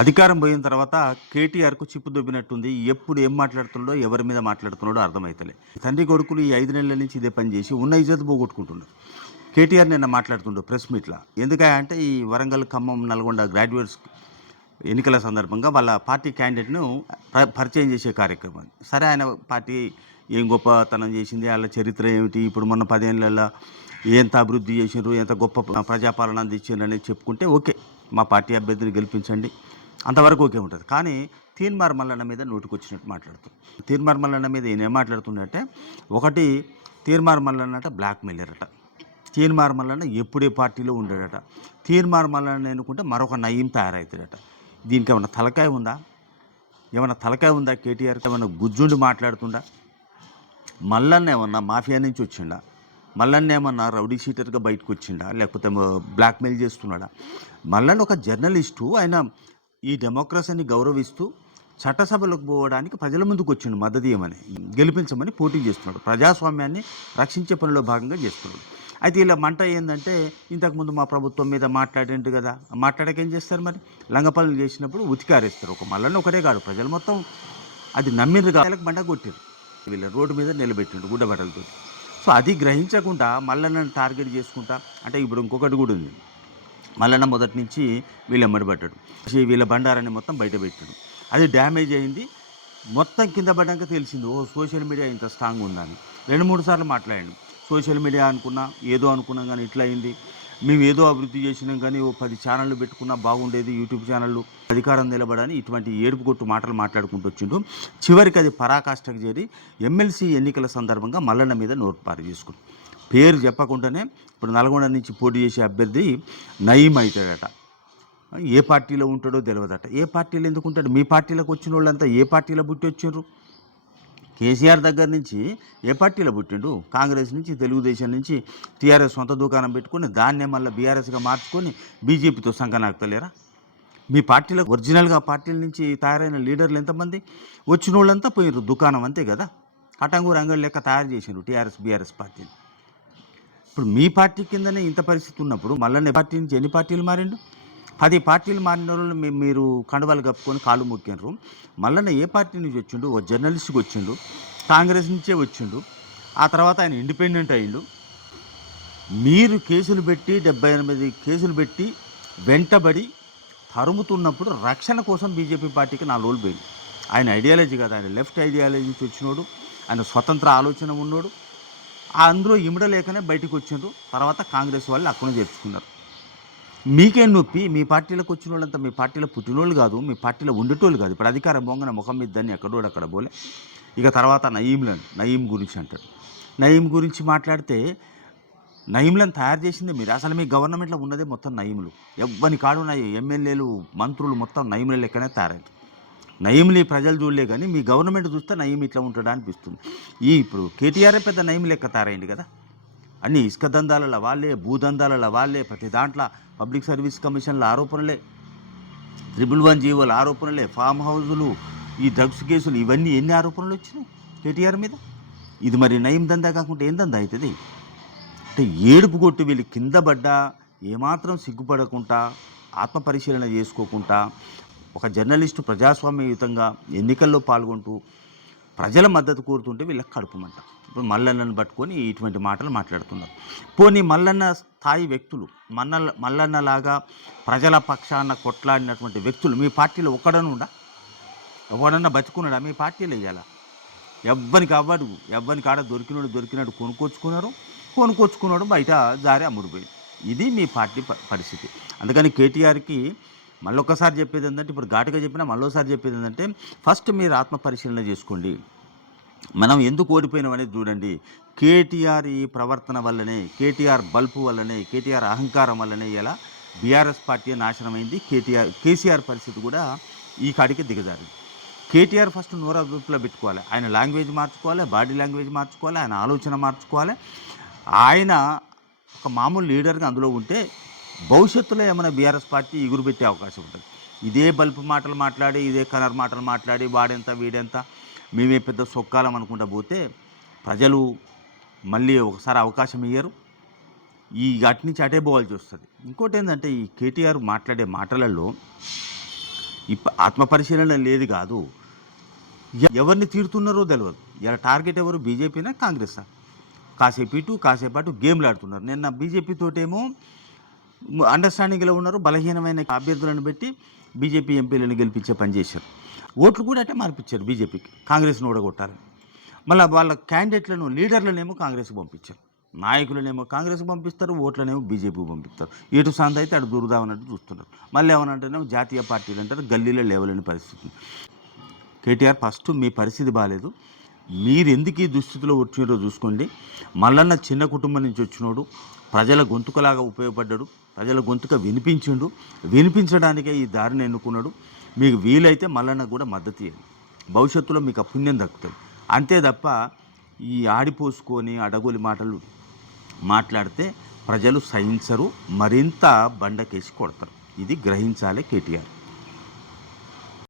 అధికారం పోయిన తర్వాత కేటీఆర్‌కు చిప్పు దొబ్బినట్టుంది. ఎప్పుడు ఏం మాట్లాడుతున్నాడో, ఎవరి మీద మాట్లాడుతున్నాడో అర్థమైతలే. తండ్రి కొడుకులు ఈ 5 నెలల నుంచి ఇదే పని చేసి ఉన్న ఇజ్జత్ పోగొట్టుకుంటున్నారు. కేటీఆర్ నిన్న మాట్లాడుతుండు ప్రెస్ మీట్‌ల. ఎందుకంటే ఈ వరంగల్, ఖమ్మం, నల్గొండ గ్రాడ్యుయేట్స్ ఎన్నికల సందర్భంగా వాళ్ళ పార్టీ క్యాండిడేట్‌ను పరిచయం చేసే కార్యక్రమం. సరే ఆయన పార్టీ ఏం గొప్పతనం చేసింది, ఆళ్ళ చరిత్ర ఏమిటి, ఇప్పుడు మొన్న 10 ఏళ్లలో ఎంత అభివృద్ధి చేసిండ్రు, ఎంత గొప్ప ప్రజాపాలన అందించిండ్రు అనేది చెప్పుకుంటే ఓకే. మా పార్టీ అభ్యర్థిని గెలిపించండి అంతవరకు ఓకే ఉంటుంది. కానీ తీన్మార్ మల్లన్న మీద నోటికొచ్చినట్టు మాట్లాడుతుంది. తీన్మార్ మల్లన్న మీద ఈయన ఏం మాట్లాడుతుండంటే, ఒకటి తీన్మార్ మల్లన్న అట బ్లాక్ మెయిలర్ అట. తీన్మార్ మల్లన్న ఎప్పుడే పార్టీలో ఉండడట. తీన్మార్ మల్లన్న ఎన్నుకుంటే మరొక నయీం తయారవుతాడట. దీనికి ఏమన్నా తలకాయ ఉందా? ఏమన్నా తలకాయ ఉందా? కేటీఆర్కి ఏమన్నా గుజ్జుండి మాట్లాడుతుండా? మల్లన్న ఏమన్నా మాఫియా నుంచి వచ్చిండా? మల్లన్న ఏమన్నా రౌడీ షీటర్గా బయటకు వచ్చిండా? లేకపోతే బ్లాక్మెయిల్ చేస్తున్నాడా? మల్లన్న ఒక జర్నలిస్టు. ఆయన ఈ డెమోక్రసీని గౌరవిస్తూ చట్టసభలకు పోవడానికి ప్రజల ముందుకు వచ్చిండు, మద్దతు ఇవ్వమని, గెలిపించమని పోటీ చేస్తున్నాడు. ప్రజాస్వామ్యాన్ని రక్షించే పనిలో భాగంగా చేస్తున్నాడు. అయితే ఇలా మంట ఏంటంటే, ఇంతకుముందు మా ప్రభుత్వం మీద మాట్లాడిండు కదా, మాట్లాడక ఏం చేస్తారు మరి? లంగపల్లి చేసినప్పుడు ఉతికారేస్తారు. ఒక మల్లన్న ఒకటే కాదు, ప్రజలు మొత్తం అది నమ్మిండ్రు కాదు, బండ కొట్టారు. వీళ్ళ రోడ్డు మీద నిలబెట్టిండు గుడ్డబట్టలతో. సో అది గ్రహించకుండా మల్లన్నను టార్గెట్ చేసుకుంటా, అంటే ఇప్పుడు ఇంకొకటి కూడా ఉంది. మల్లన్న మొదటి నుంచి వీళ్ళు ఎమ్మడి పడ్డాడు, వీళ్ళ బండారాన్ని మొత్తం బయట పెట్టాడు. అది డ్యామేజ్ అయింది. మొత్తం కింద పడ్డాక తెలిసింది, ఓ సోషల్ మీడియా ఇంత స్ట్రాంగ్ ఉందని. 2-3 సార్లు మాట్లాడాడు. సోషల్ మీడియా అనుకున్నా, ఏదో అనుకున్నాం కానీ ఇట్లా అయింది, మేము ఏదో అభివృద్ధి చేసినాం కానీ ఓ 10 ఛానళ్ళు పెట్టుకున్నా బాగుండేది, యూట్యూబ్ ఛానళ్ళు, అధికారం నిలబడని ఇటువంటి ఏడుపు కొట్టు మాటలు మాట్లాడుకుంటూ వచ్చిండు. చివరికి అది పరాకాష్ఠకు చేరి ఎమ్మెల్సీ ఎన్నికల సందర్భంగా మల్లన్న మీద నోరుపారు చేసుకుంది. పేరు చెప్పకుండానే ఇప్పుడు నల్గొండ నుంచి పోటీ చేసే అభ్యర్థి నయీం అవుతాడట. ఏ పార్టీలో ఉంటాడో తెలియదట. ఏ పార్టీలో ఎందుకు ఉంటాడు? మీ పార్టీలోకి వచ్చిన వాళ్ళంతా ఏ పార్టీలో పుట్టి వచ్చారు? కేసీఆర్ దగ్గర నుంచి ఏ పార్టీలో పుట్టిండు? కాంగ్రెస్ నుంచి, తెలుగుదేశం నుంచి, టీఆర్ఎస్ సొంత దుకాణం పెట్టుకొని దాన్నే మళ్ళీ బీఆర్ఎస్గా మార్చుకొని బీజేపీతో సంకనాకుతలేరా? మీ పార్టీలో ఒరిజినల్గా పార్టీల నుంచి తయారైన లీడర్లు ఎంతమంది? వచ్చిన వాళ్ళంతా పోయినారు దుకాణం, అంతే కదా. అటంగు రంగులు లెక్క తయారు చేసిండ్రు టీఆర్ఎస్ బీఆర్ఎస్ పార్టీని. ఇప్పుడు మీ పార్టీ కిందనే ఇంత పరిస్థితి ఉన్నప్పుడు మళ్ళీ పార్టీ నుంచి ఎన్ని పార్టీలు మారిండు? 10 పార్టీలు మారిన వాళ్ళు మీరు కండువాలు కప్పుకొని కాళ్ళు మొక్కిండ్రు. మళ్ళీ ఏ పార్టీ నుంచి వచ్చిండు? ఓ జర్నలిస్ట్కి వచ్చిండు, కాంగ్రెస్ నుంచే వచ్చిండు. ఆ తర్వాత ఆయన ఇండిపెండెంట్ అయ్యిండు. మీరు కేసులు పెట్టి 78 కేసులు పెట్టి వెంటబడి తరుముతున్నప్పుడు రక్షణ కోసం బీజేపీ పార్టీకి 4 రోజులు పోయింది. ఆయన ఐడియాలజీ కాదు, ఆయన లెఫ్ట్ ఐడియాలజీ నుంచి వచ్చినోడు, ఆయన స్వతంత్ర ఆలోచన ఉన్నోడు. అందులో ఇమడలేకనే బయటకు వచ్చిండ్రు. తర్వాత కాంగ్రెస్ వాళ్ళు అక్కడే చేర్చుకున్నారు. మీకేం నొప్పి? మీ పార్టీలోకి వచ్చిన వాళ్ళంతా మీ పార్టీలో పుట్టినోళ్ళు కాదు, మీ పార్టీలో ఉండేటోళ్ళు కాదు. ఇప్పుడు అధికారం బొంగన ముఖం మీద దాన్ని ఎక్కడోడు అక్కడ పోలే. ఇక తర్వాత నయీం గురించి అంటాడు. నయీం గురించి మాట్లాడితే, నయీంలను తయారు చేసింది మీరు. అసలు మీ గవర్నమెంట్లో ఉన్నదే మొత్తం నయీంలు. ఎవ్వని కాడున్నాయి ఎమ్మెల్యేలు, మంత్రులు మొత్తం నయీంల లెక్కనే తయారైంది. నయీంని ప్రజలు చూడలే కానీ మీ గవర్నమెంట్ చూస్తే నయీం ఇట్లా ఉంటాడా అనిపిస్తుంది. ఇప్పుడు కేటీఆర్ఏ పెద్ద నయీం లెక్క తయారైంది కదా. అన్ని ఇసుక దందాల వాళ్ళే, భూదందాల వాళ్ళే, ప్రతి దాంట్లో పబ్లిక్ సర్వీస్ కమిషన్ల ఆరోపణలే, 111 జీవోల ఆరోపణలే, ఫామ్ హౌజులు, ఈ డ్రగ్స్ కేసులు, ఇవన్నీ ఎన్ని ఆరోపణలు వచ్చినాయి కేటీఆర్ మీద? ఇది మరి నయీం దందా కాకుండా ఏం దందా అవుతుంది? అంటే ఏడుపు కొట్టు వీళ్ళు కింద పడ్డా ఏమాత్రం సిగ్గుపడకుండా, ఆత్మపరిశీలన చేసుకోకుండా, ఒక జర్నలిస్టు ప్రజాస్వామ్యయుతంగా ఎన్నికల్లో పాల్గొంటూ ప్రజల మద్దతు కోరుతుంటే వీళ్ళకి కడుపుమంట. ఇప్పుడు మల్లన్నను పట్టుకొని ఇటువంటి మాటలు మాట్లాడుతున్నారు. పోనీ మల్లన్న స్థాయి వ్యక్తులు, మల్లన్నలాగా ప్రజల పక్షాన కొట్లాడినటువంటి వ్యక్తులు మీ పార్టీలో ఒక్కడనుండా? ఎవడన్నా బతుకున్నాడా మీ పార్టీలో? ఇవ్వాల ఎవ్వనికి అవ్వడు. ఎవ్వనికి ఆడ దొరికినాడు కొనుక్కొచ్చుకున్నాడు బయట జారి అమ్ముడుపోయింది. ఇది మీ పార్టీ పరిస్థితి. అందుకని కేటీఆర్కి మళ్ళొక్కసారి చెప్పేది ఏంటంటే, ఇప్పుడు ఘాటుగా చెప్పినా మళ్ళోసారి చెప్పేది ఏంటంటే, ఫస్ట్ మీరు ఆత్మపరిశీలన చేసుకోండి. మనం ఎందుకు ఓడిపోయినాం అనేది చూడండి. కేటీఆర్ ఈ ప్రవర్తన వల్లనే, కేటీఆర్ బల్పు వల్లనే, కేటీఆర్ అహంకారం వల్లనే ఇలా బీఆర్ఎస్ పార్టీ నాశనమైంది. కేసీఆర్ పరిస్థితి కూడా ఈ కాడికి దిగజారింది. కేటీఆర్ ఫస్ట్ నోరు అదుపులో పెట్టుకోవాలి. ఆయన లాంగ్వేజ్ మార్చుకోవాలి, బాడీ లాంగ్వేజ్ మార్చుకోవాలి, ఆయన ఆలోచన మార్చుకోవాలి. ఆయన ఒక మామూలు లీడర్గా అందులో ఉంటే భవిష్యత్తులో ఏమైనా బీఆర్ఎస్ పార్టీ ఎగురు పెట్టే అవకాశం ఉంటుంది. ఇదే బల్పు మాటలు మాట్లాడి, ఇదే కలర్ మాటలు మాట్లాడి, వాడెంత వీడెంత, మేమే పెద్ద సొక్కాలం అనుకుంటా పోతే ప్రజలు మళ్ళీ ఒకసారి అవకాశం ఇయ్యరు. ఈ అటు నుంచి అటే పోవాల్సి వస్తుంది. ఇంకోటి ఏంటంటే, ఈ కేటీఆర్ మాట్లాడే మాటలలో ఆత్మపరిశీలన లేదు కాదు, ఎవరిని తీరుతున్నారో తెలియదు. ఇలా టార్గెట్ ఎవరు, బీజేపీనా కాంగ్రెసా? కాసేపు ఇటు కాసేపు అటు గేమ్లు ఆడుతున్నారు. నిన్న బీజేపీ తోటేమో అండర్స్టాండింగ్లో ఉన్నారు, బలహీనమైన అభ్యర్థులను పెట్టి బీజేపీ ఎంపీలను గెలిపించే పని చేశారు. ఓట్లు కూడా అంటే మార్పించారు బీజేపీకి, కాంగ్రెస్ను ఓడగొట్టాలని. మళ్ళీ వాళ్ళ క్యాండిడేట్లను లీడర్లనేమో కాంగ్రెస్కి పంపించారు, నాయకులనేమో కాంగ్రెస్కి పంపిస్తారు, ఓట్లనేమో బీజేపీకి పంపిస్తారు. ఎటు సాంత అయితే అటు దురుదామన్నట్టు చూస్తున్నారు. మళ్ళీ ఏమనంటేనేమో జాతీయ పార్టీలు అంటారు, గల్లీలో లేవలేని పరిస్థితి. కేటీఆర్, ఫస్ట్ మీ పరిస్థితి బాగాలేదు, మీరు ఎందుకు ఈ దుస్థితిలో వచ్చినారో చూసుకోండి. మల్లన్న చిన్న కుటుంబం నుంచి వచ్చినోడు, ప్రజల గొంతుకలాగా ఉపయోగపడ్డాడు, ప్రజల గొంతుక వినిపించడానికే ఈ దారిని ఎన్నుకున్నాడు. మీకు వీలైతే మల్లన్న కూడా మద్దతు ఇవ్వండి, భవిష్యత్తులో మీకు ఆ పుణ్యం దక్కుతుంది. అంతే తప్ప ఈ ఆడిపోసుకొని అడగోలి మాటలు మాట్లాడితే ప్రజలు సహించరు, మరింత బండకేసి కొడతారు. ఇది గ్రహించాలి కేటీఆర్.